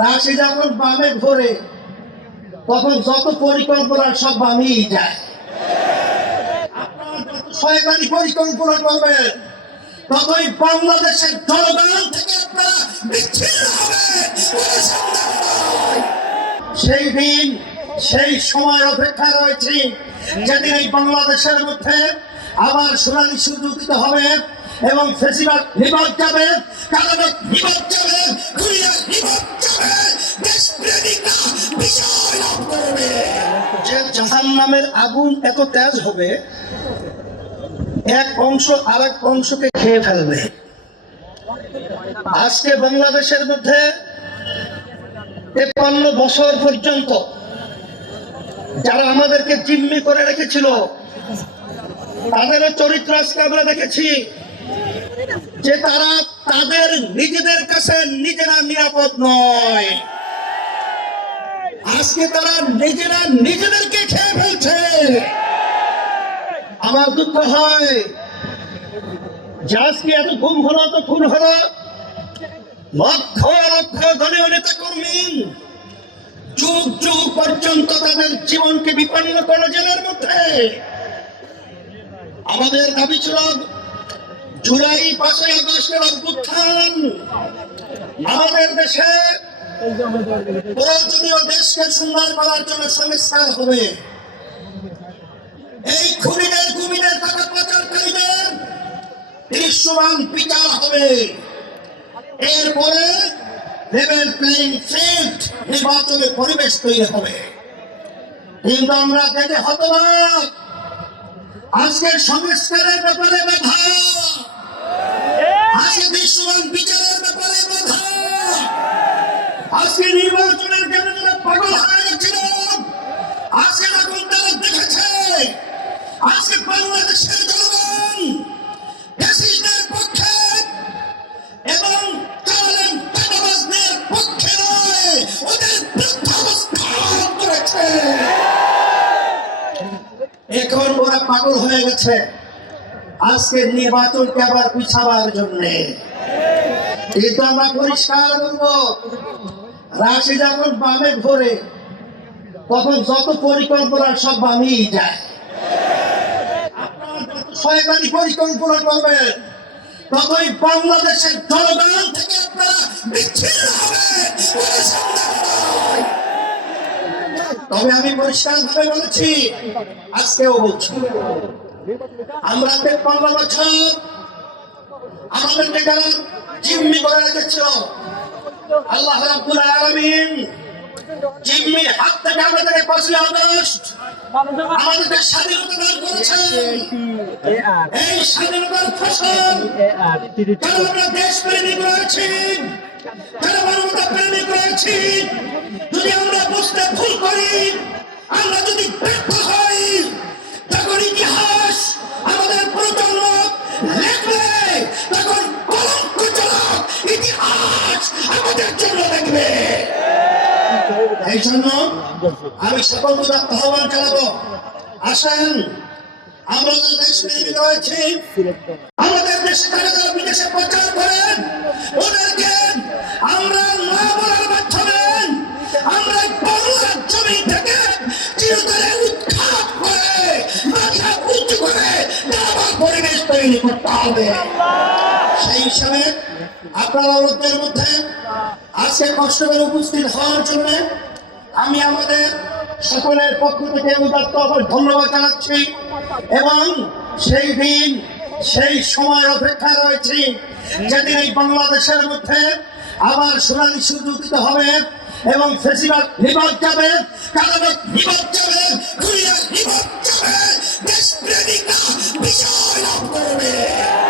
রাশি যখন বামে ঘোরে তখন যত পরিকল্পনা সব বামেই যায় যত পরিকল্পনা করবেন, ততই বাংলাদেশের জনগণ। সেই দিন, সেই সময় অপেক্ষা রয়েছে, যেদিন এই বাংলাদেশের মধ্যে আবার সোনালী সূর্য উদিত হবে এবং ফেসিবাদ বিপদ যাবে কারাবাদ বিপদ যাবে যে জাহান নামের আগুন এত তেজ হবে, এক অংশ আর এক অংশকে খেয়ে ফেলবে। আজকে বাংলাদেশের মধ্যে তেপ্পান্ন বছর পর্যন্ত যারা আমাদেরকে জিম্মি করে রেখেছিল, তাদেরও চরিত্র আজকে আমরা দেখেছি। যে তারা তাদের নিজেদের কাছে নিজেরা নিরাপদ নয়। আজকে তারা নিজেরা নিজেদেরকে খেয়ে ফেলছে। আমার দুঃখ হয় যে আজকে এত গুম হলো তো খুন হলো। লক্ষ লক্ষ দলীয় নেতা কর্মী যুগ যুগ পর্যন্ত তাদের জীবনকে বিপন্ন করল জেলের মধ্যে। আমাদের দাবি ছিল জুলাই পাঁচই আগস্টের অভ্যুত্থান। আমাদের দেশে প্রয়োজনীয় দেশকে সুন্দর করার জন্য সংস্কার হবে। এই খুনিদের কুমিদের টাকা পাচারকারীদের দৃশ্যমান বিচার হবে। এরপরে লেভেল প্লেইং ফিল্ড নির্বাচনের পরিবেশ তৈরি হবে। কিন্তু আমরা দেখে হতবাক। আজকের সংস্কারের ব্যাপারে বাধা। এখন ওরা পাগল হয়ে গেছে। আজকে নির্বাচনকে আবার পিছাবার জন্যে? কিন্তু আমরা পরিষ্কার বলব। রাশি যখন বামে ঘোরে, তখন যত পরিকল্পনা সব বামেই যায়। শয়তানি পরিকল্পনা করবেন, ততই বাংলাদেশের জনগণ থেকে আপনারা। তবে আমি পরিষ্কার ভাবে বলেছি আজকেও বলছি আমরা তেপ্পান্ন বছর আমাদেরকে যারা জিম্মি করে রেখেছিল আল্লাহ রাব্বুল আলামিন জিম্মির হাত থেকে আমাদেরকে পাঁচই আগস্ট আমাদেরকে স্বাধীনতা দান করেছেন। এই স্বাধীনতার ফসল আমরা দেশ প্রেমিক রয়েছি যারা মানবতা প্রেমিক রয়েছি যদি আমরা বুঝতে ভুল করি, আমরা যদি ব্যর্থ হই, তখন ইতিহাস আমাদের প্রজন্ম লিখবে, তখন কলঙ্কজনক ইতিহাস আমাদের জন্য দেখবে এই জন্য আমি সকল আহ্বান জানাব। আসেন, আমরা যে দেশ প্রেমিক রয়েছি আমাদের দেশে যারা যারা বিদেশে প্রচার করেন, ওদেরকে আমি আমাদের সকলের পক্ষ থেকে উদাত্ত ধন্যবাদ জানাচ্ছি এবং সেই দিন, সেই সময় অপেক্ষা রয়েছে যেদিন এই বাংলাদেশের মধ্যে আবার সোনালী সূর্য হবে এবং ফেসিবাদ বিপদ যাবে কারাবাদ বিপদ যাবে